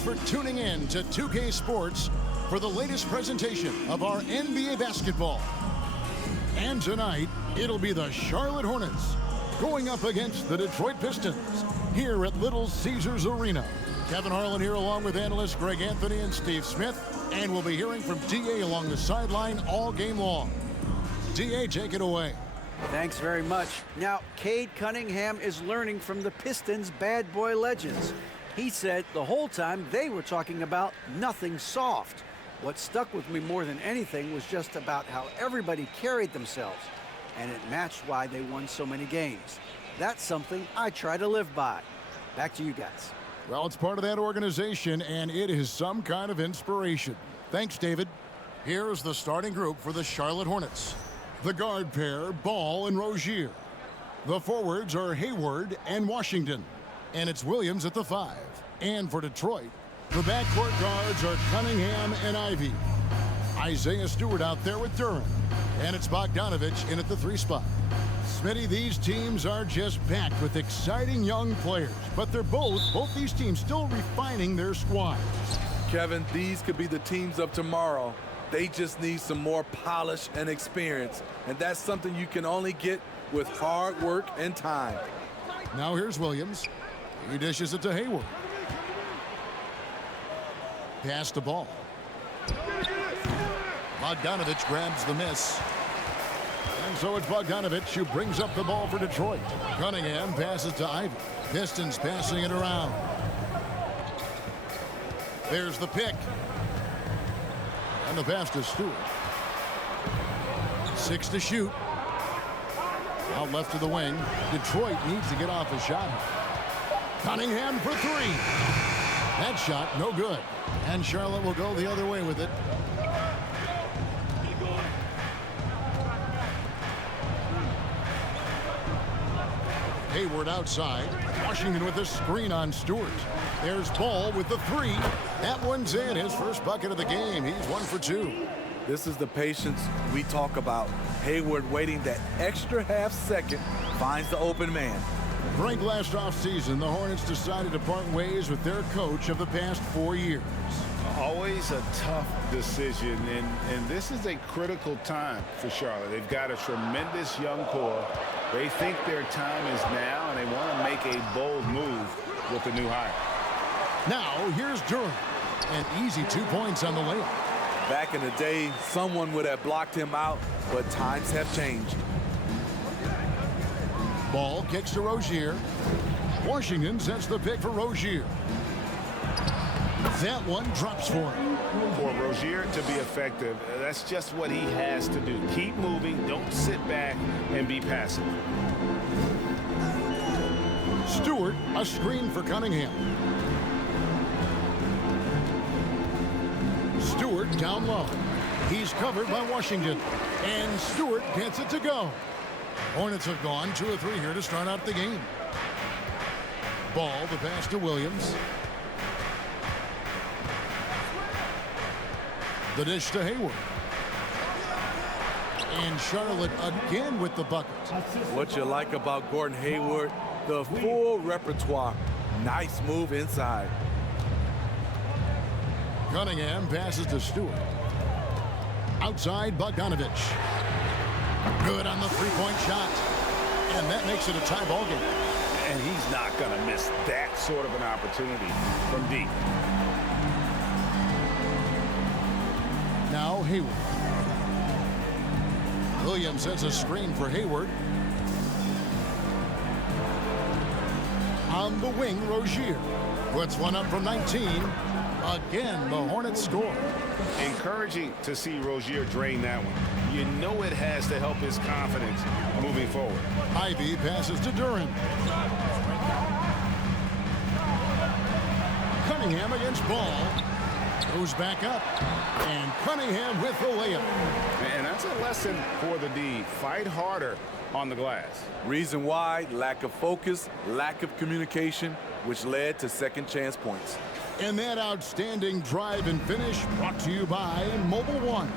Thanks for tuning in to 2K Sports for the latest presentation of our NBA basketball. And tonight, it'll be the Charlotte Hornets going up against the Detroit Pistons here at Little Caesars Arena. Kevin Harlan here along with analysts Greg Anthony and Steve Smith, and we'll be hearing from D.A. along the sideline all game long. D.A., take it away. Thanks very much. Now, Cade Cunningham is learning from the Pistons' bad boy legends. He said the whole time they were talking about nothing soft. What stuck with me more than anything was just about how everybody carried themselves, and it matched why they won so many games. That's something I try to live by. Back to you guys. Well, it's part of that organization, and it is some kind of inspiration. Thanks, David. Here's the starting group for the Charlotte Hornets. The guard pair, Ball and Rozier. The forwards are Hayward and Washington. And it's Williams at the 5. And for Detroit, the backcourt guards are Cunningham and Ivy. Isaiah Stewart out there with Duran. And it's Bogdanovich in at the 3 spot. Smitty, these teams are just packed with exciting young players. But they're both these teams still refining their squads. Kevin, these could be the teams of tomorrow. They just need some more polish and experience. And that's something you can only get with hard work and time. Now here's Williams. He dishes it to Hayward. Pass the ball. Bogdanovich grabs the miss. And so it's Bogdanovich who brings up the ball for Detroit. Cunningham passes to Ivy. Pistons passing it around. There's the pick. And the pass to Stewart. 6 to shoot. Out left to the wing. Detroit needs to get off a shot. Cunningham for 3. That shot, no good. And Charlotte will go the other way with it. Hayward outside. Washington with a screen on Stewart. There's Ball with the 3. That one's in. His first bucket of the game. He's 1 for 2. This is the patience we talk about. Hayward waiting that extra half second, finds the open man. Frank, last offseason, the Hornets decided to part ways with their coach of the past 4 years. Always a tough decision, and this is a critical time for Charlotte. They've got a tremendous young core. They think their time is now, and they want to make a bold move with the new hire. Now, here's Duran. An easy 2 points on the layup. Back in the day, someone would have blocked him out, but times have changed. Ball kicks to Rozier. Washington sets the pick for Rozier. That one drops for him. For Rozier to be effective, that's just what he has to do. Keep moving, don't sit back and be passive. Stewart, a screen for Cunningham. Stewart down low. He's covered by Washington. And Stewart gets it to go. Hornets have gone 2 of 3 here to start out the game. Ball, the pass to Williams. The dish to Hayward. And Charlotte again with the bucket. What you like about Gordon Hayward, the full repertoire. Nice move inside. Cunningham passes to Stewart. Outside, Bogdanovich. Good on the 3-point shot. And that makes it a tie ball game. And he's not going to miss that sort of an opportunity from deep. Now Hayward. Williams sets a screen for Hayward. On the wing, Rozier puts one up from 19. Again, the Hornets score. Encouraging to see Rozier drain that one. You know it has to help his confidence moving forward. Ivy passes to Duran. Cunningham against Ball. Goes back up. And Cunningham with the layup. And that's a lesson for the D. Fight harder on the glass. Reason why, lack of focus, lack of communication, which led to second chance points. And that outstanding drive and finish brought to you by Mobile One.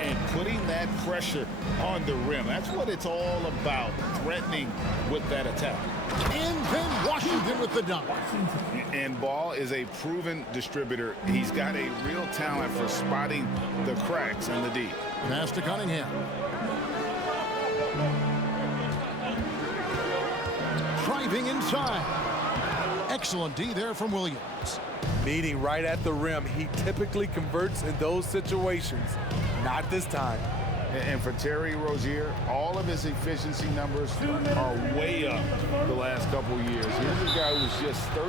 and putting that pressure on the rim. That's what it's all about, threatening with that attack. And then Washington with the dunk. And Ball is a proven distributor. He's got a real talent for spotting the cracks in the D. Pass to Cunningham. Driving inside. Excellent D there from Williams. Meeting right at the rim. He typically converts in those situations. Not this time. And for Terry Rozier, all of his efficiency numbers are way up the last couple years. Here's a guy who was just 37%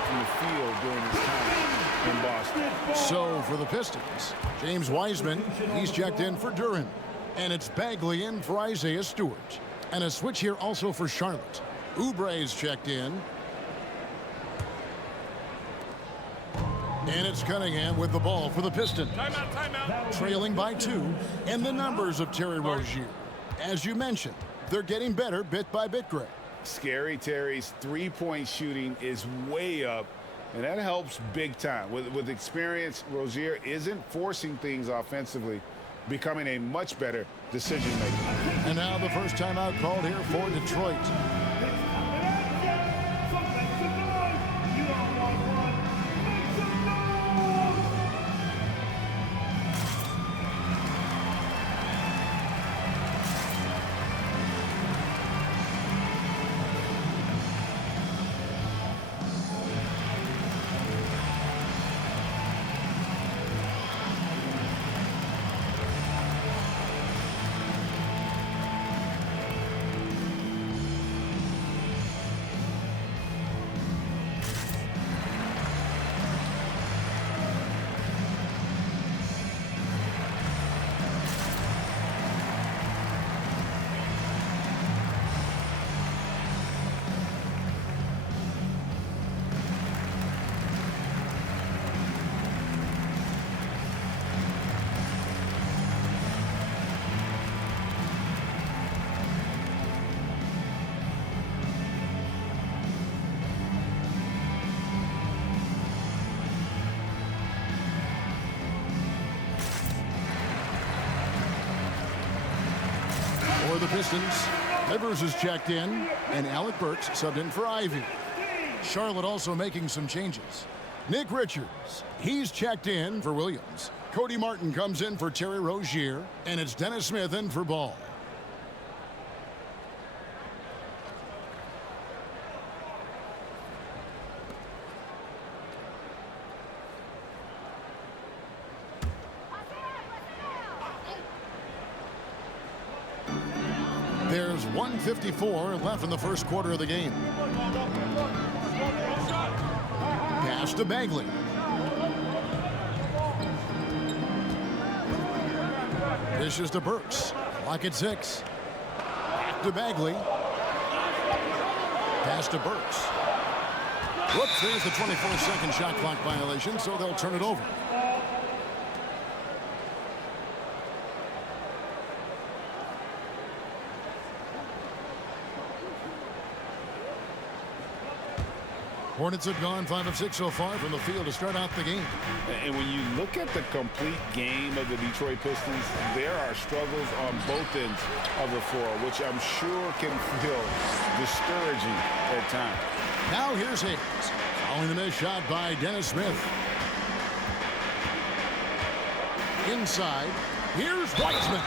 from the field during his time in Boston. So for the Pistons, James Wiseman, he's checked in for Duren. And it's Bagley in for Isaiah Stewart. And a switch here also for Charlotte. Oubre's checked in. And it's Cunningham with the ball for the Pistons. Timeout. Trailing by 2. And the numbers of Terry Rozier. As you mentioned, they're getting better bit by bit, Greg. Scary Terry's three-point shooting is way up, and that helps big time. With experience, Rozier isn't forcing things offensively, becoming a much better decision maker. And now the first timeout called here for Detroit. For the Pistons, Rivers is checked in, and Alec Burks subbed in for Ivy. Charlotte also making some changes. Nick Richards, he's checked in for Williams. Cody Martin comes in for Terry Rozier, and it's Dennis Smith in for Ball. There's 1:54 left in the first quarter of the game. Pass to Bagley. Dishes to Burks. Clock at 6. Back to Bagley. Pass to Burks. Whoops, there's the 24-second shot clock violation, so they'll turn it over. Hornets have gone 5 of 6 so far from the field to start out the game. And when you look at the complete game of the Detroit Pistons, there are struggles on both ends of the floor, which I'm sure can feel discouraging at times. Now here's Hayes. Following the missed shot by Dennis Smith. Inside, here's Wiseman.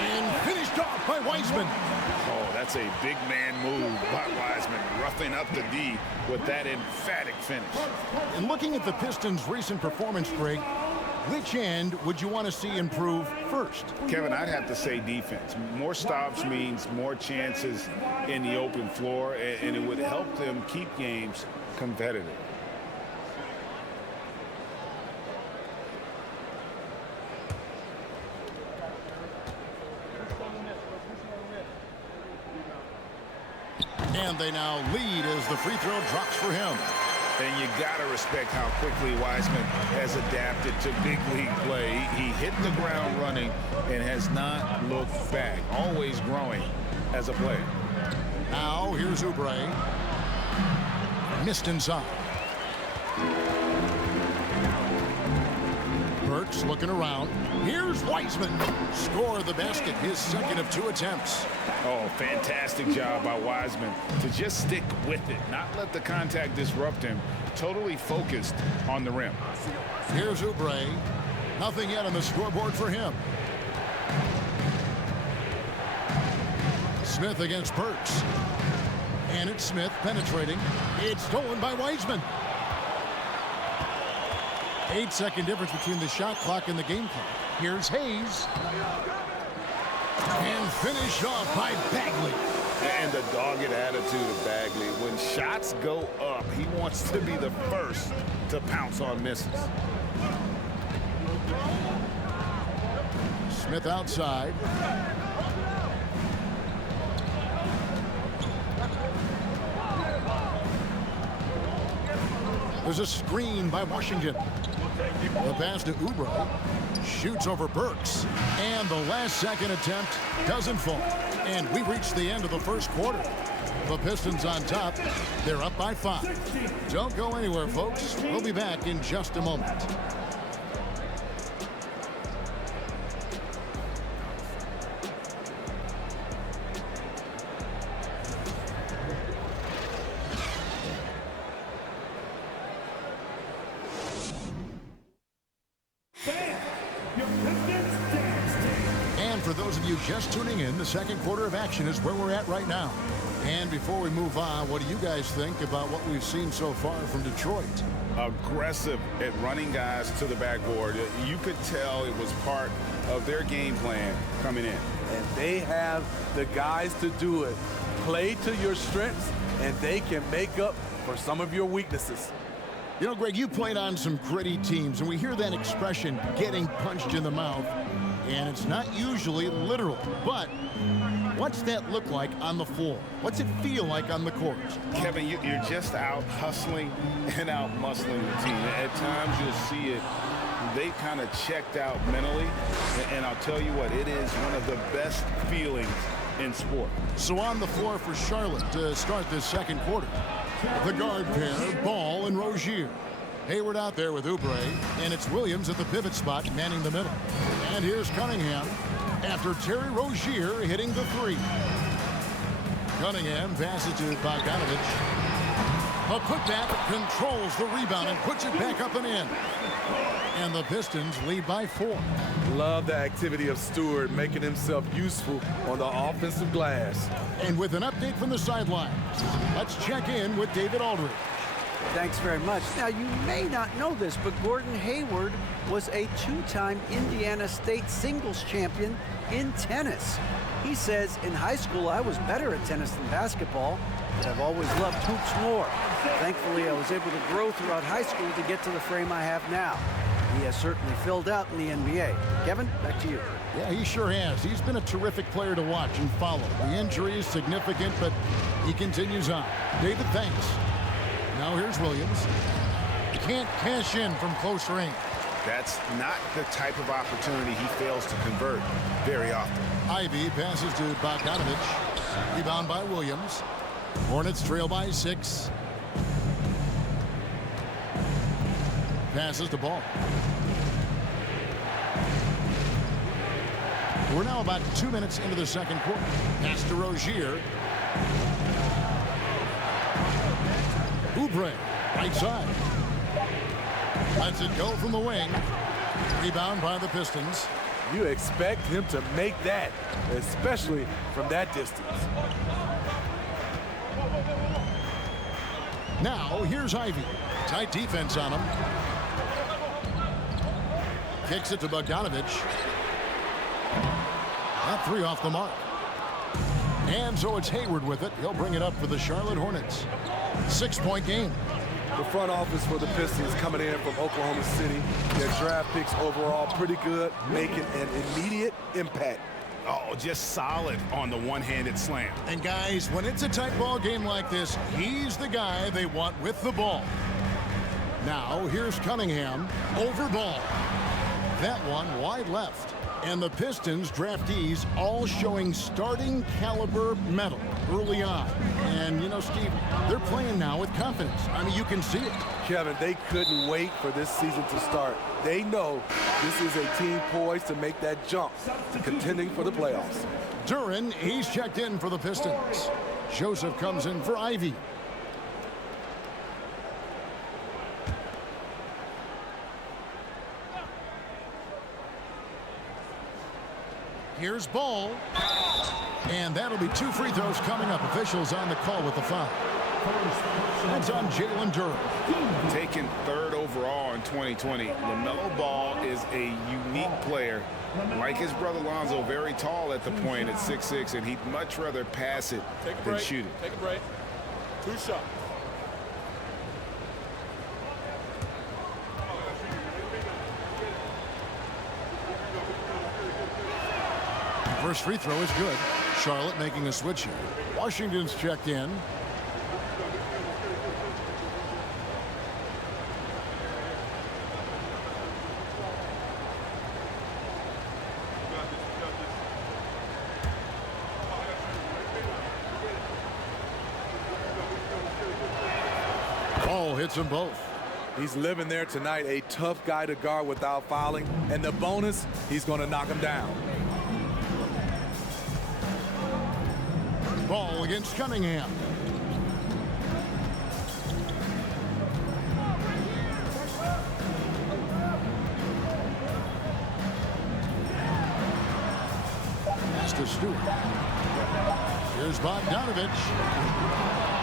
And finished off by Wiseman. Oh, that's a big man move by Wiseman, roughing up the D with that emphatic finish. And looking at the Pistons' recent performance, Greg, which end would you want to see improve first? Kevin, I'd have to say defense. More stops means more chances in the open floor, and it would help them keep games competitive. And they now lead as the free throw drops for him. And you got to respect how quickly Wiseman has adapted to big league play. He hit the ground running and has not looked back, always growing as a player. Now here's Oubre. Missed inside. Burks Hornets looking around. Here's Wiseman. Score the basket, his second of 2 attempts. Oh, fantastic job by Wiseman to just stick with it, not let the contact disrupt him. Totally focused on the rim. Here's Oubre. Nothing yet on the scoreboard for him. Smith against Burks. And it's Smith penetrating. It's stolen by Wiseman. 8-second difference between the shot clock and the game clock. Here's Hayes. And finished off by Bagley. And the dogged attitude of Bagley. When shots go up, he wants to be the first to pounce on misses. Smith outside. There's a screen by Washington. The pass to Oubre. Shoots over Burks. And the last second attempt doesn't fall. And we reached the end of the first quarter. The Pistons on top. They're up by 5. Don't go anywhere, folks. We'll be back in just a moment. For those of you just tuning in, the second quarter of action is where we're at right now. And before we move on, what do you guys think about what we've seen so far from Detroit? Aggressive at running guys to the backboard. You could tell it was part of their game plan coming in. And they have the guys to do it. Play to your strengths, and they can make up for some of your weaknesses. You know, Greg, you played on some gritty teams, and we hear that expression, getting punched in the mouth. And it's not usually literal, but what's that look like on the floor? What's it feel like on the court? Kevin, you're just out hustling and out muscling the team. At times you'll see it. They kind of checked out mentally, and I'll tell you what, it is one of the best feelings in sport. So on the floor for Charlotte to start this second quarter, the guard pair, Ball and Rozier. Hayward out there with Oubre, and it's Williams at the pivot spot, manning the middle. And here's Cunningham after Terry Rozier hitting the 3. Cunningham passes to Bogdanovich. A putback controls the rebound and puts it back up and in. And the Pistons lead by 4. Love the activity of Stewart, making himself useful on the offensive glass. And with an update from the sidelines, let's check in with David Aldridge. Thanks very much. Now, you may not know this, but Gordon Hayward was a 2-time Indiana State singles champion in tennis. He says, in high school, I was better at tennis than basketball, but I've always loved hoops more. Thankfully, I was able to grow throughout high school to get to the frame I have now. He has certainly filled out in the NBA. Kevin, back to you. Yeah, he sure has. He's been a terrific player to watch and follow. The injury is significant, but he continues on. David, thanks. Now here's Williams. Can't cash in from close range. That's not the type of opportunity he fails to convert very often. Ivy passes to Bogdanovich. Rebound by Williams. Hornets trail by 6. Passes the ball. We're now about 2 minutes into the second quarter. Pass to Rozier. Oubre, right side. Lets it go from the wing. Rebound by the Pistons. You expect him to make that, especially from that distance. Now, here's Ivy. Tight defense on him. Kicks it to Bogdanovich. That 3 off the mark. And so it's Hayward with it. He'll bring it up for the Charlotte Hornets. 6-point game. The front office for the Pistons coming in from Oklahoma City. Their draft picks overall pretty good, making an immediate impact. Oh, just solid on the one-handed slam. And guys, when it's a tight ball game like this, he's the guy they want with the ball. Now, here's Cunningham over Ball. That one wide left. And the Pistons draftees all showing starting caliber metal early on. And, you know, Steve, they're playing now with confidence. I mean, you can see it. Kevin, they couldn't wait for this season to start. They know this is a team poised to make that jump, contending for the playoffs. Duran, he's checked in for the Pistons. Joseph comes in for Ivy. Here's Ball. And that'll be 2 free throws coming up. Officials on the call with the foul. That's on Jalen Duran. Taken 3rd overall in 2020. LaMelo Ball is a unique player. Like his brother Lonzo, very tall at the point at 6'6", and he'd much rather pass it than shoot it. Take a break. 2 shots. First free throw is good. Charlotte making a switch here. Washington's checked in. Ball hits them both. He's living there tonight, a tough guy to guard without fouling. And the bonus, he's going to knock him down. Ball against Cunningham. Pass to Stewart. Here's Bogdanovich.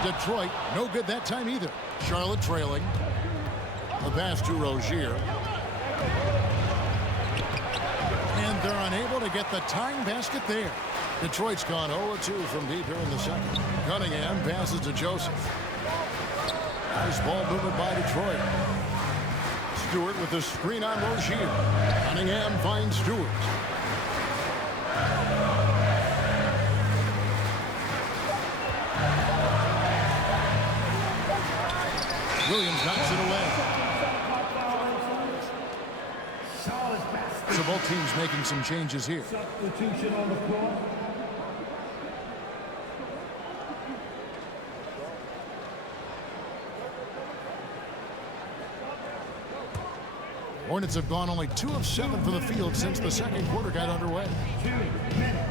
Detroit, no good that time either. Charlotte trailing. The pass to Rozier. And they're unable to get the tying basket there. Detroit's gone 0-2 from deep here in the second. Cunningham passes to Joseph. Nice ball movement by Detroit. Stewart with the screen on Rozier. Cunningham finds Stewart. Williams knocks it away. So both teams making some changes here. Substitution on the floor. Hornets have gone only 2 of 7 from the field since the second quarter got underway. 2 minutes.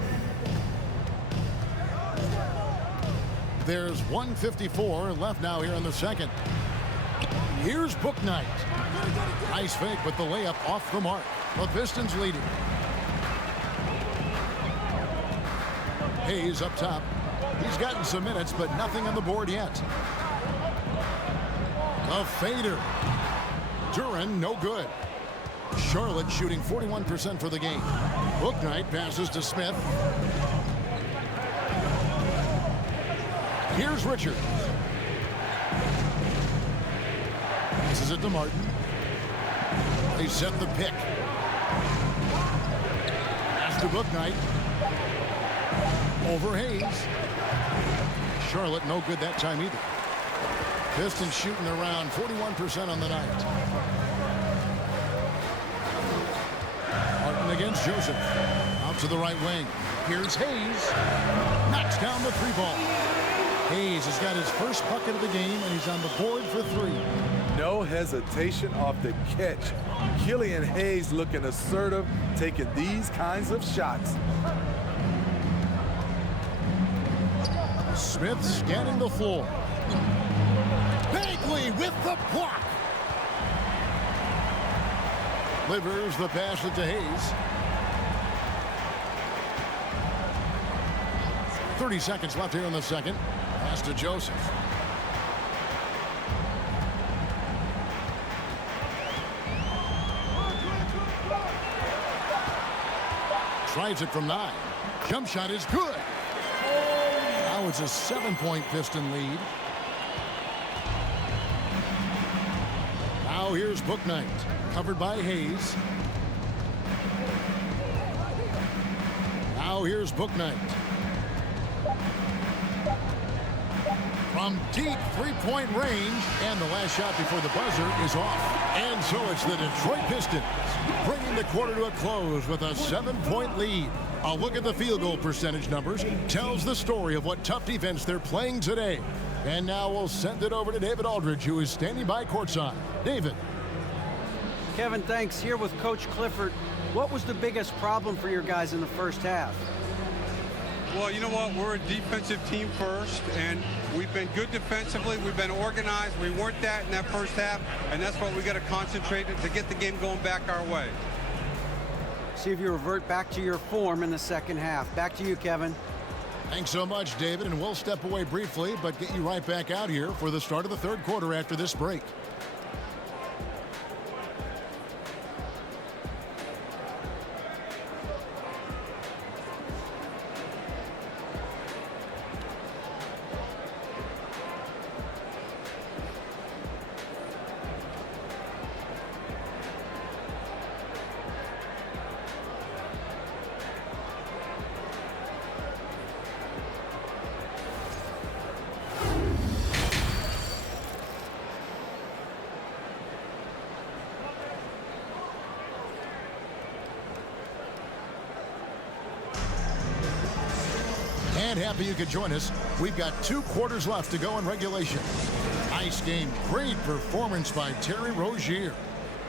There's 1:54 left now here in the second. Here's Bouknight. Nice fake, but the layup off the mark. The Pistons leading. Hayes up top. He's gotten some minutes, but nothing on the board yet. A fader. Duran, no good. Charlotte shooting 41% for the game. Bouknight passes to Smith. Here's Richards. Passes it to Martin. They set the pick. Pass to Bouknight. Over Hayes. Charlotte no good that time either. Pistons shooting around 41% on the night. Martin against Joseph. Out to the right wing. Here's Hayes. Knocks down the 3-ball. Hayes has got his first bucket of the game, and he's on the board for 3. No hesitation off the catch. Killian Hayes looking assertive, taking these kinds of shots. Smith scanning the floor. Bagley with the block. Delivers the pass to Hayes. 30 seconds left here in the second. Pass to Joseph. Tries it from 9. Jump shot is good. Now it's a 7-point Piston lead. Now here's Bouknight. Covered by Hayes. Now here's Bouknight. From deep three-point range, and the last shot before the buzzer is off. And so it's the Detroit Pistons bringing the quarter to a close with a 7-point lead. A look at the field goal percentage numbers tells the story of what tough defense they're playing today. And now we'll send it over to David Aldridge, who is standing by courtside. David. Kevin, thanks. Here with Coach Clifford. What was the biggest problem for your guys in the first half? Well, you know what? We're a defensive team first, and we've been good defensively. We've been organized. We weren't that in that first half, and that's what we got to concentrate on to get the game going back our way. See if you revert back to your form in the second half. Back to you, Kevin. Thanks so much, David, and we'll step away briefly, but get you right back out here for the start of the third quarter after this break. And happy you could join us. We've got 2 quarters left to go in regulation. Nice game. Great performance by Terry Rozier.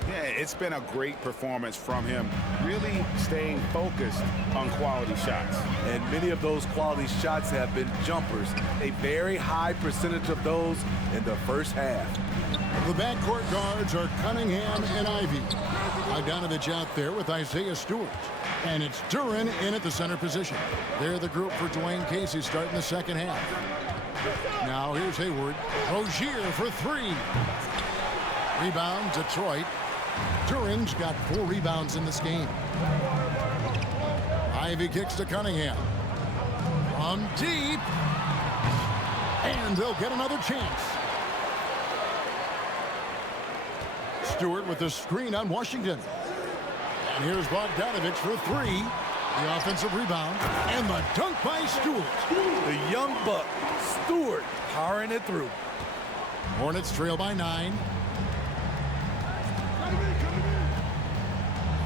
Yeah, it's been a great performance from him, really staying focused on quality shots. And many of those quality shots have been jumpers. A very high percentage of those in the first half. The backcourt guards are Cunningham and Ivy. Bogdanovich out there with Isaiah Stewart. And it's Duren in at the center position. They're the group for Dwayne Casey starting the second half. Now here's Hayward. Rozier for 3. Rebound, Detroit. Duren's got 4 rebounds in this game. Ivy kicks to Cunningham. From deep. And they'll get another chance. Stewart with the screen on Washington. And here's Bogdanovich for 3. The offensive rebound. And the dunk by Stewart. The young buck, Stewart, powering it through. Hornets trail by 9.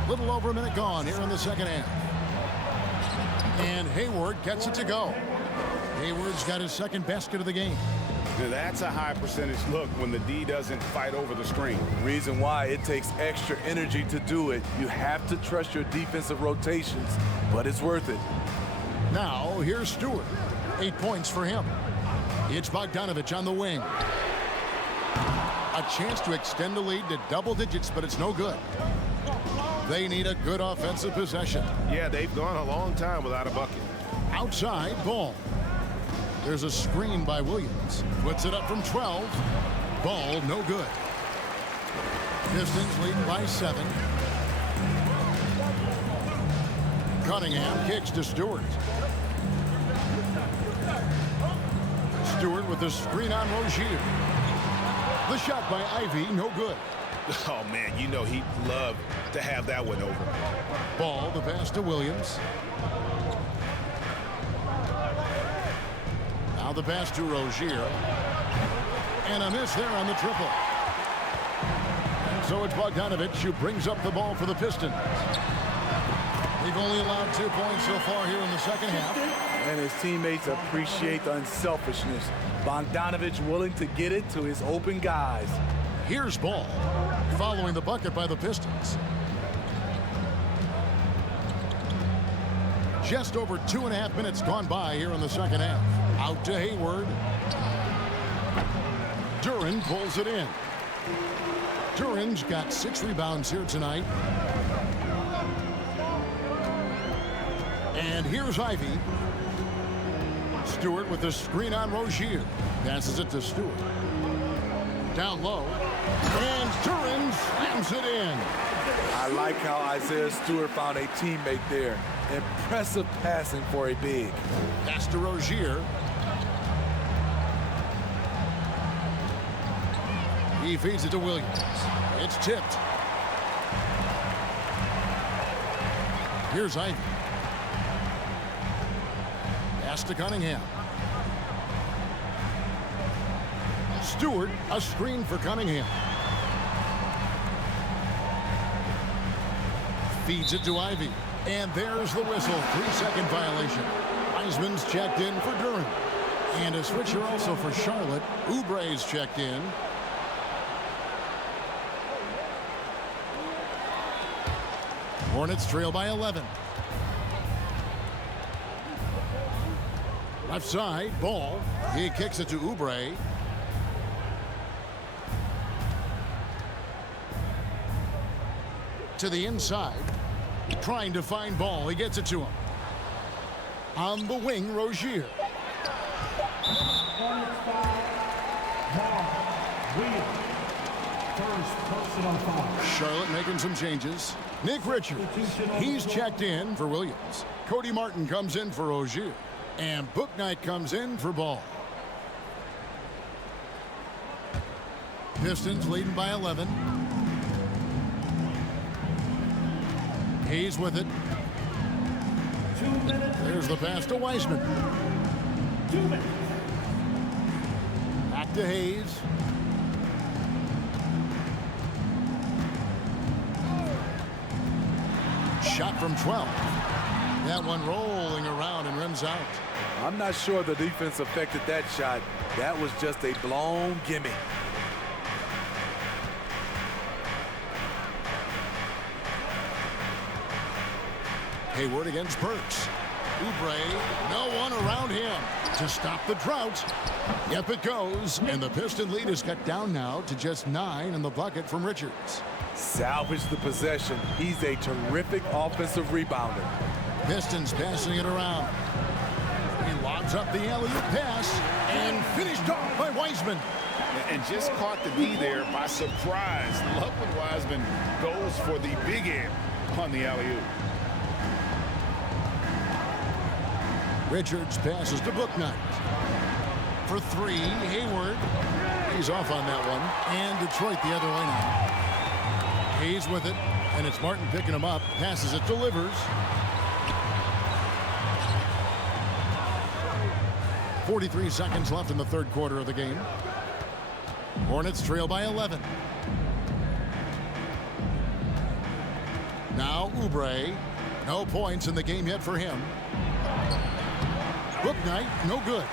Little over a minute gone here in the second half. And Hayward gets it to go. Hayward's got his second basket of the game. Now that's a high percentage look when the D doesn't fight over the screen. Reason why it takes extra energy to do it. You have to trust your defensive rotations, but it's worth it. Now here's Stewart. 8 points for him. It's Bogdanovich on the wing. A chance to extend the lead to double digits, but it's no good. They need a good offensive possession. Yeah, they've gone a long time without a bucket. Outside, Ball. There's a screen by Williams. Puts it up from 12. Ball, no good. Pistons lead by 7. Cunningham kicks to Stewart. Stewart with the screen on Rozier. The shot by Ivy, no good. Oh, man, you know he'd love to have that one over. Ball, the pass to Williams. Now the pass to Rozier. And a miss there on the triple. And so it's Bogdanovich who brings up the ball for the Pistons. They've only allowed 2 points so far here in the second half. And his teammates appreciate the unselfishness. Bogdanovich willing to get it to his open guys. Here's Ball, following the bucket by the Pistons. Just over 2.5 minutes gone by here in the second half. Out to Hayward. Duren pulls it in. Duren's got 6 rebounds here tonight. And here's Ivy. Stewart with the screen on Rozier. Passes it to Stewart. Down low. And Duren slams it in. I like how Isaiah Stewart found a teammate there. Impressive passing for a big. Pass to Rozier. He feeds it to Williams. It's tipped. Here's Ivy. Pass to Cunningham. Stewart, a screen for Cunningham. Feeds it to Ivy. And there's the whistle. 3-second violation. Wiseman's checked in for Durant. And a switcher also for Charlotte. Oubre's checked in. Hornets trail by 11. Left side, Ball. He kicks it to Oubre. To the inside. Trying to find Ball. He gets it to him. On the wing, Rozier. Charlotte making some changes. Nick Richards. He's checked in for Williams. Cody Martin comes in for Rozier. And Bouknight comes in for Ball. Pistons leading by 11. Hayes with it. There's the pass to Wiseman. Back to Hayes. Shot from 12. That one rolling around and rims out. I'm not sure the defense affected that shot. That was just a blown gimme. Hayward against Burks. Oubre, no one around him to stop the drought. Yep, it goes, and the Piston lead is cut down now to just 9 in the bucket from Richards. Salvage the possession. He's a terrific offensive rebounder. Pistons passing it around. He lobs up the alley-oop pass and finished off by Wiseman. And just caught the D there by surprise. Love when Wiseman goes for the big end on the alley-oop. Richards passes to Bouknight. For 3, Hayward. He's off on that one. And Detroit the other way now. Hayes with it, and it's Martin picking him up. Passes it, delivers. 43 seconds left in the third quarter of the game. Hornets trail by 11. Now Oubre. No points in the game yet for him. Bouknight, no good.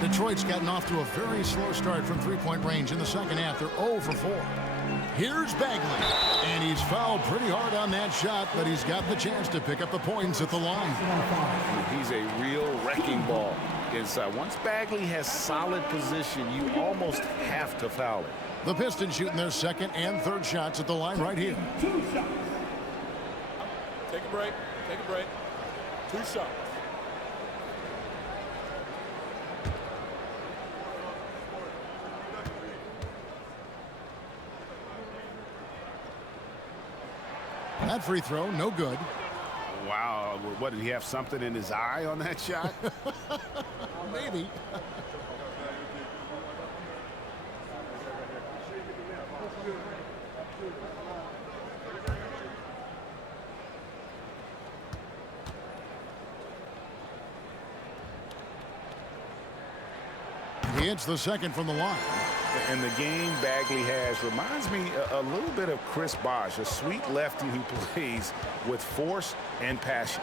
Detroit's gotten off to a very slow start from three-point range in the second half. They're 0 for 4. Here's Bagley, and he's fouled pretty hard on that shot, but he's got the chance to pick up the points at the line. He's a real wrecking ball inside. Once Bagley has solid position, you almost have to foul it. The Pistons shooting their second and third shots at the line right here. Take a break. Take a break. 2 shots. That free throw, no good. Wow, what, did he have something in his eye on that shot? Maybe. He hits the second from the line. And the game Bagley has reminds me a little bit of Chris Bosh, a sweet lefty who plays with force and passion.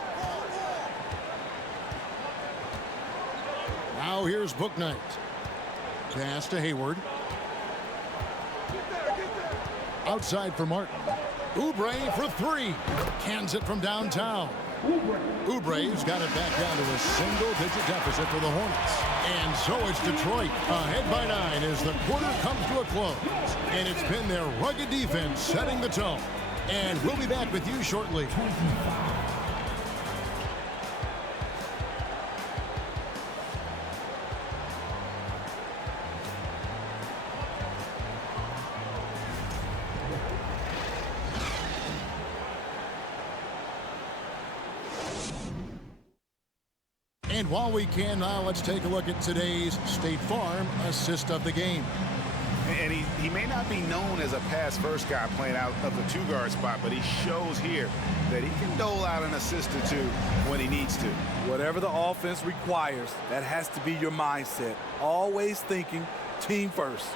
Now here's Bouknight. Pass to Hayward. Outside for Martin. Oubre for 3. Cans it from downtown. Oubre's got it back down to a single-digit deficit for the Hornets. And so it's Detroit ahead by 9 as the quarter comes to a close. And it's been their rugged defense setting the tone. And we'll be back with you shortly. And while we can now, let's take a look at today's State Farm assist of the game. And he may not be known as a pass-first guy playing out of the two-guard spot, but he shows here that he can dole out an assist or two when he needs to. Whatever the offense requires, that has to be your mindset. Always thinking team first.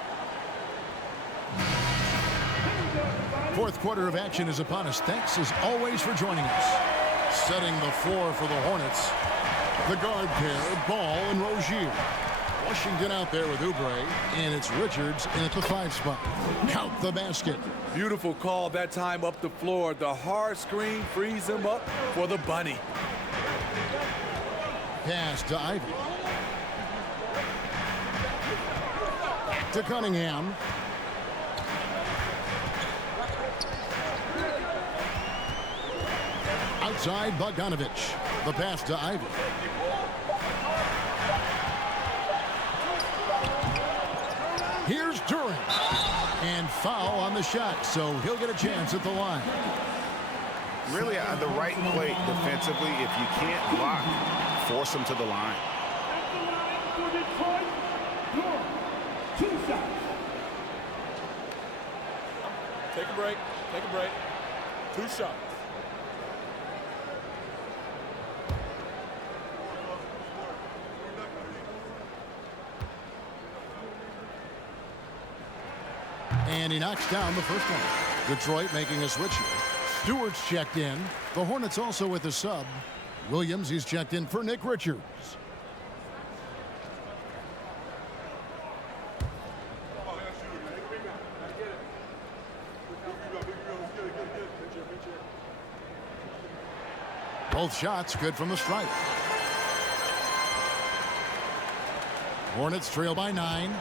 Fourth quarter of action is upon us. Thanks, as always, for joining us. Setting the floor for the Hornets, the guard pair, Ball and Rozier. Washington out there with Oubre, and it's Richards in at the 5 spot. Count the basket. Beautiful call that time up the floor. The hard screen frees him up for the bunny. Pass to Ivy. To Cunningham. Outside, Bogdanovich. The pass to Ivy. Here's Durant. And foul on the shot, so he'll get a chance at the line. Really the right play defensively. If you can't block, force him to the line. Take a break. Take a break. 2 shots. And he knocks down the first one. Detroit making a switch here. Stewart's checked in. The Hornets also with a sub. Williams, he's checked in for Nick Richards. Both shots good from the stripe. Hornets trail by 9.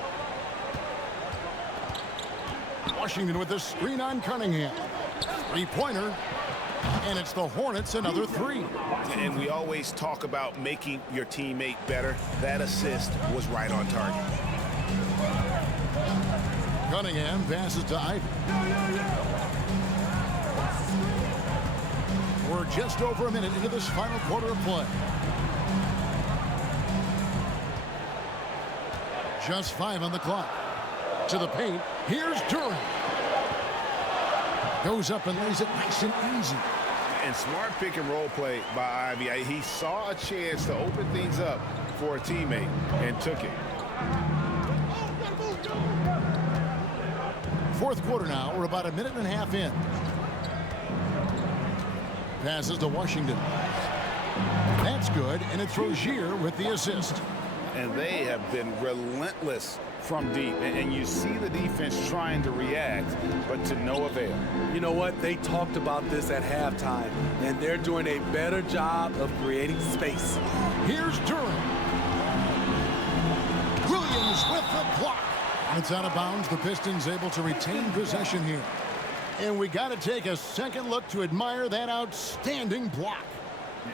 Washington with the screen on Cunningham. Three-pointer. And it's the Hornets another 3. And we always talk about making your teammate better. That assist was right on target. Cunningham passes to Ivy. We're just over a minute into this final quarter of play. Just 5 on the clock. To the paint. Here's Durant. Goes up and lays it nice and easy. And smart pick and roll play by Ivy. He saw a chance to open things up for a teammate and took it. Fourth quarter now. We're about a minute and a half in. Passes to Washington. That's good, and it's Rozier with the assist. And they have been relentless from deep. And you see the defense trying to react, but to no avail. You know what? They talked about this at halftime, and they're doing a better job of creating space. Here's Durant. Williams with the block. It's out of bounds. The Pistons able to retain possession here. And we got to take a second look to admire that outstanding block.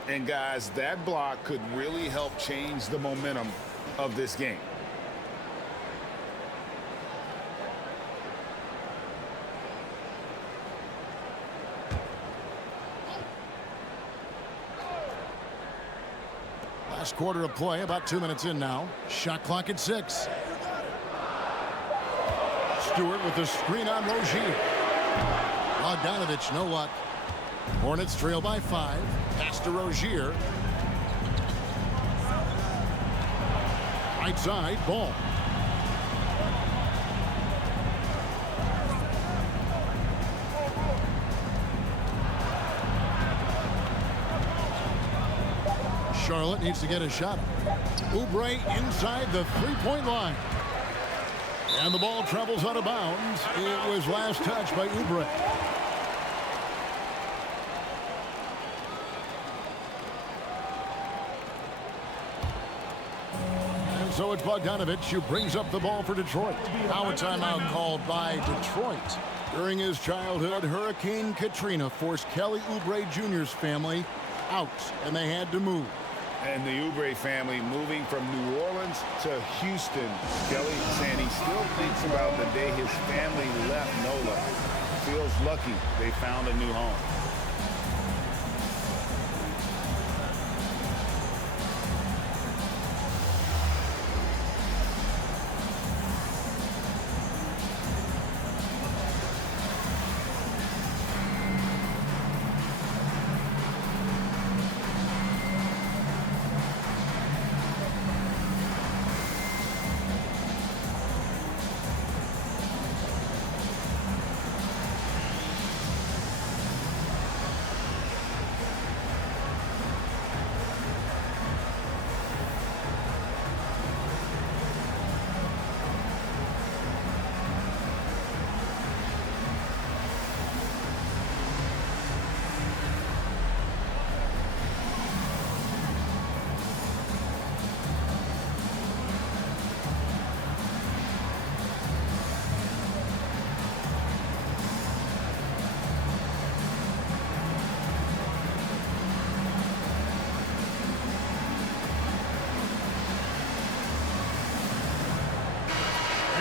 And guys, that block could really help change the momentum of this game. Last quarter of play, about 2 minutes in now. Shot clock at 6. Stewart with the screen on Rozier. Bogdanovich, no luck. Hornets trail by 5. Pass to Rozier. Right side, Ball. Charlotte needs to get a shot. Oubre inside the three-point line. And the ball travels out of bounds. It was last touched by Oubre. And so it's Bogdanovich who brings up the ball for Detroit. Now a timeout called by Detroit. During his childhood, Hurricane Katrina forced Kelly Oubre Jr.'s family out, and they had to move. And the Oubre family moving from New Orleans to Houston. Kelly saying he still thinks about the day his family left NOLA. Feels lucky they found a new home.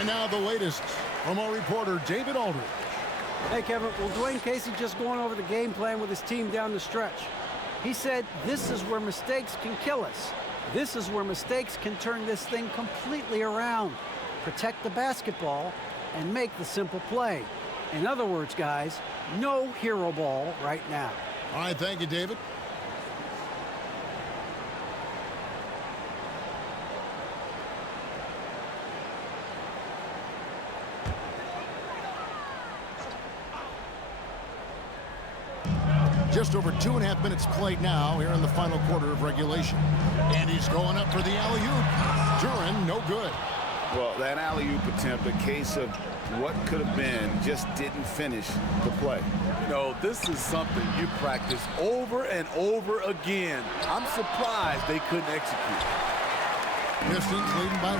And now the latest from our reporter, David Aldridge. Hey, Kevin, well, Dwayne Casey just going over the game plan with his team down the stretch. He said, this is where mistakes can kill us. This is where mistakes can turn this thing completely around. Protect the basketball and make the simple play. In other words, guys, no hero ball right now. All right, thank you, David. Just over 2.5 minutes played now here in the final quarter of regulation. And he's going up for the alley-oop. Duran, no good. Well, that alley-oop attempt, a case of what could have been, just didn't finish the play. You know, this is something you practice over and over again. I'm surprised they couldn't execute. Pistons leading by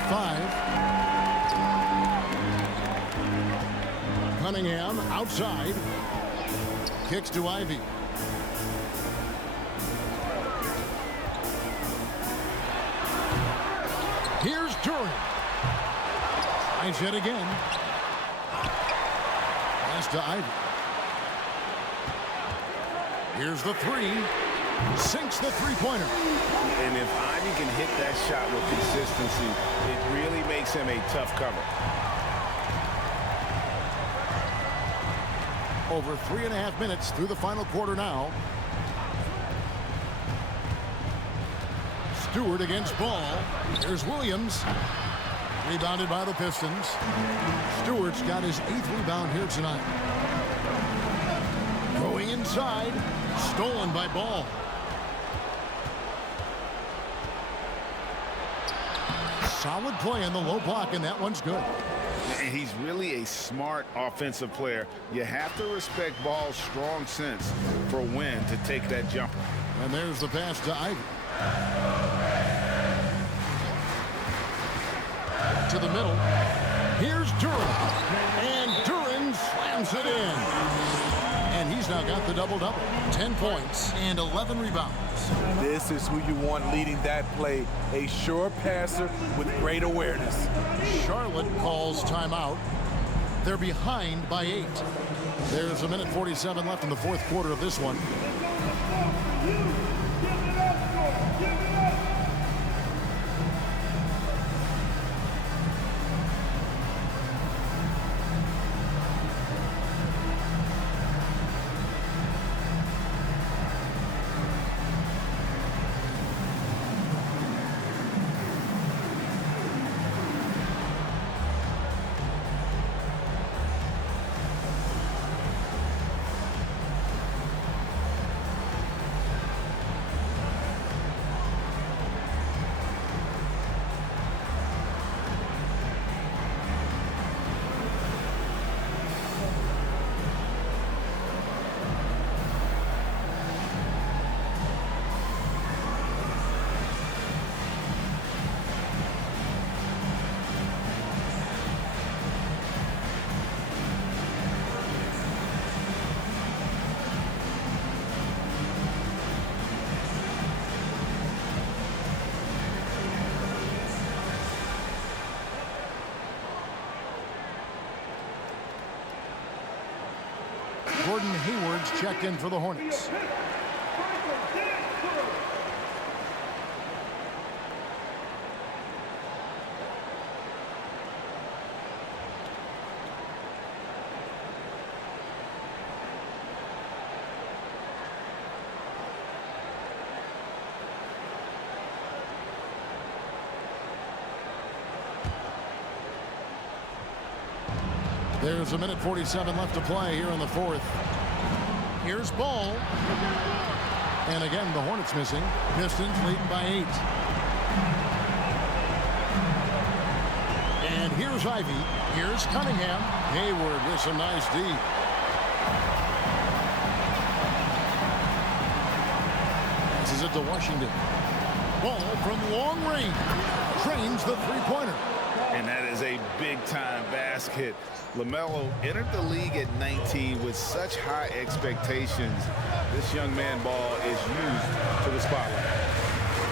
5. Cunningham outside. Kicks to Ivy. Here's Duran. Tries it again. Pass to Ivy. Here's the three. Sinks the three-pointer. And if Ivy can hit that shot with consistency, it really makes him a tough cover. Over 3.5 minutes through the final quarter now. Stewart against Ball. Here's Williams. Rebounded by the Pistons. Stewart's got his 8th rebound here tonight. Going inside. Stolen by Ball. Solid play in the low block, and that one's good. And he's really a smart offensive player. You have to respect Ball's strong sense for when to take that jumper. And there's the pass to Ivy. To the middle. Here's Duran. And Duran slams it in. And he's now got the double-double. 10 points and 11 rebounds. This is who you want leading that play. A sure passer with great awareness. Charlotte calls timeout. They're behind by 8. There's 1:47 left in the fourth quarter of this one. Gordon Hayward's checked in for the Hornets. There's 1:47 left to play here in the fourth. Here's Ball. And again, the Hornets missing. Pistons leading by 8. And here's Ivy. Here's Cunningham. Hayward with some nice D. This is it to Washington. Ball from long range. Trains the three-pointer. And that is a big-time basket. LaMelo entered the league at 19 with such high expectations. This young man Ball is used to the spotlight.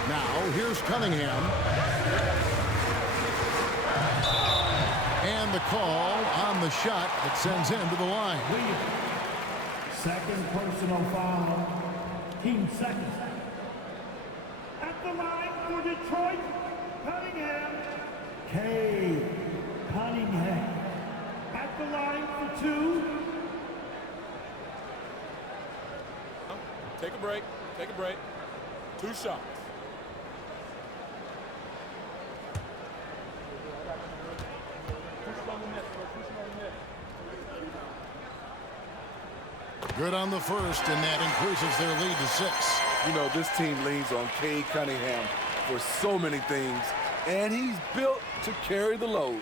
Now, here's Cunningham. And the call on the shot that sends him to the line. Second personal foul. Team second. At the line for Detroit, Cunningham. Cunningham. At the line for two. Take a break. Take a break. 2 shots. Good on the first, and that increases their lead to 6. You know, this team leans on Cade Cunningham for so many things, and he's built to carry the load.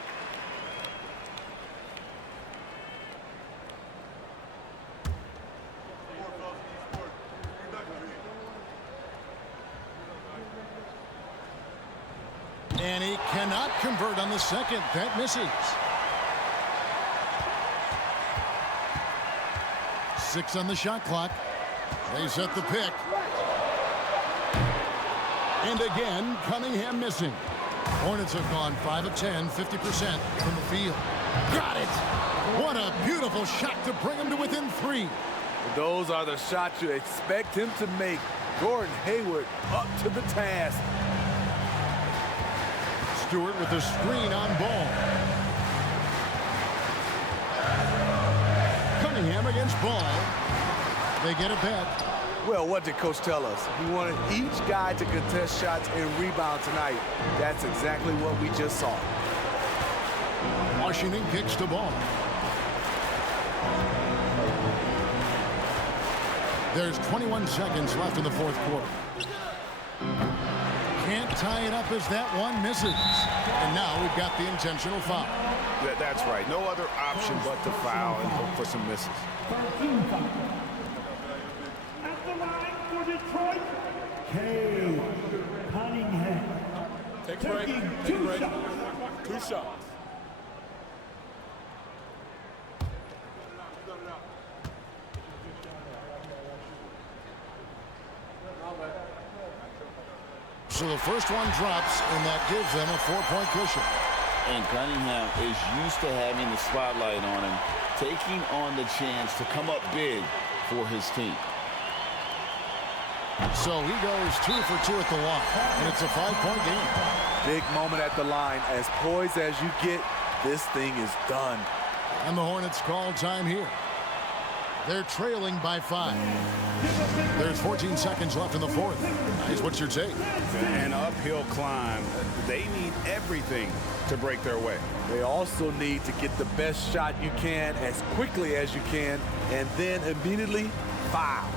And he cannot convert on the second. That misses. 6 on the shot clock. They set the pick. And again, Cunningham missing. Hornets have gone 5 of 10, 50% from the field. Got it! What a beautiful shot to bring him to within 3. Those are the shots you expect him to make. Gordon Hayward up to the task. Stewart with the screen on Ball. Cunningham against Ball. They get it back. Well, what did Coach tell us? He wanted each guy to contest shots and rebound tonight. That's exactly what we just saw. Washington kicks to Ball. There's 21 seconds left in the fourth quarter. Can't tie it up as that one misses. And now we've got the intentional foul. That's right. No other option but to foul and hope for some misses. 13 foul. At the line for Detroit, Cunningham. Take a break. Taking Take a 2 break. shots. 2 shots. So the first one drops, and that gives them a 4-point cushion. And Cunningham is used to having the spotlight on him, taking on the chance to come up big for his team. So he goes 2 for 2 at the line, and it's a 5-point game. Big moment at the line. As poised as you get, this thing is done. And the Hornets call time here. They're trailing by 5. There's 14 seconds left in the fourth. Guys, what's your take? An uphill climb. They need everything to break their way. They also need to get the best shot you can as quickly as you can, and then immediately foul.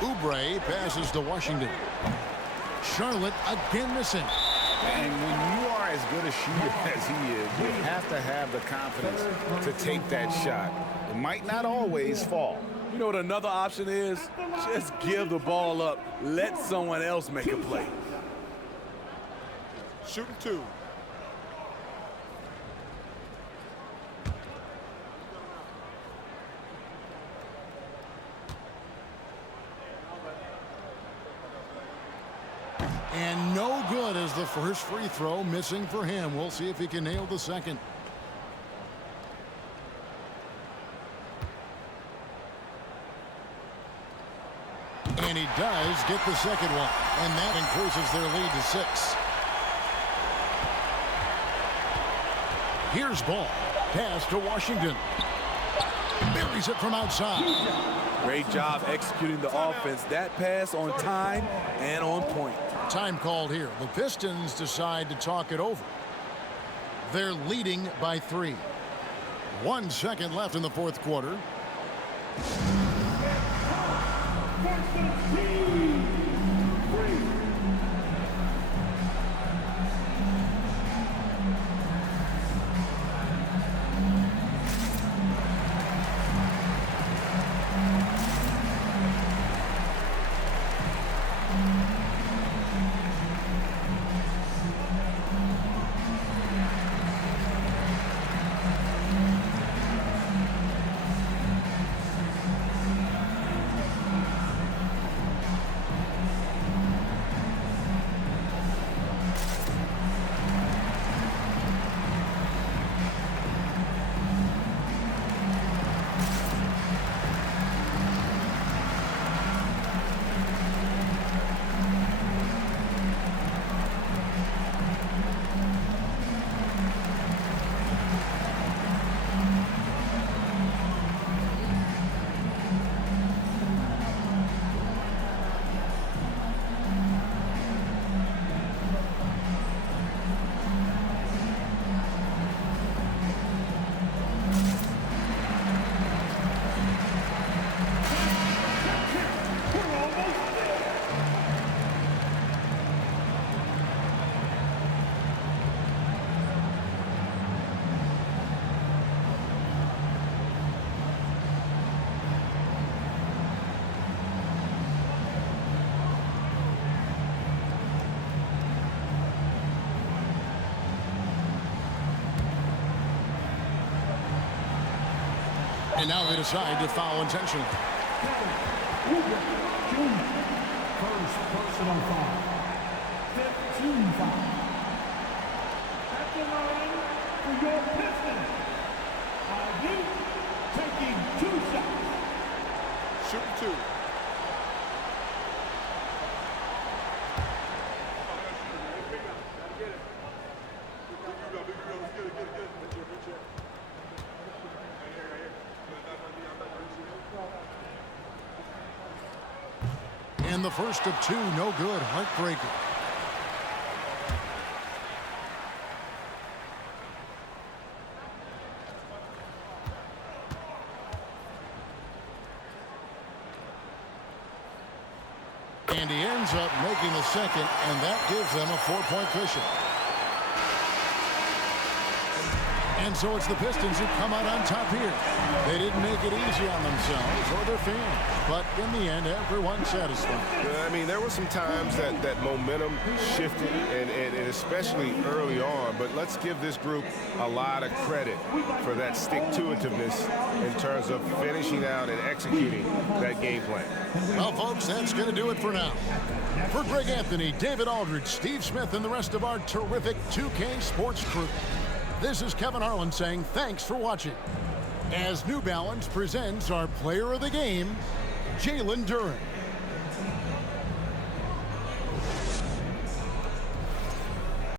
Oubre passes to Washington. Charlotte again missing. And when you are as good a shooter as he is, you have to have the confidence to take that shot. It might not always fall. You know what another option is? Just give the ball up. Let someone else make a play. Shooting 2. And no good as the first free throw missing for him. We'll see if he can nail the second. And he does get the second one. And that increases their lead to 6. Here's ball. Pass to Washington. Buries it from outside. Great job executing the offense. That pass on time and on point. Time called here. The Pistons decide to talk it over. They're leading by 3. 1 second left in the fourth quarter. And now they decide to foul intentionally. First personal foul. 15 foul. At the line for your Pistons. You taking 2 shots. Shooting 2. And the first of 2, no good. Heartbreaker. And he ends up making the second, and that gives them a 4-point cushion. And so it's the Pistons who come out on top here. They didn't make it easy on themselves or their fans, but in the end, everyone's satisfied. I mean, there were some times that momentum shifted, and especially early on, but let's give this group a lot of credit for that stick-to-itiveness in terms of finishing out and executing that game plan. Well, folks, that's going to do it for now. For Greg Anthony, David Aldridge, Steve Smith, and the rest of our terrific 2K Sports crew, this is Kevin Harlan saying thanks for watching. As New Balance presents our player of the game, Jalen Duren.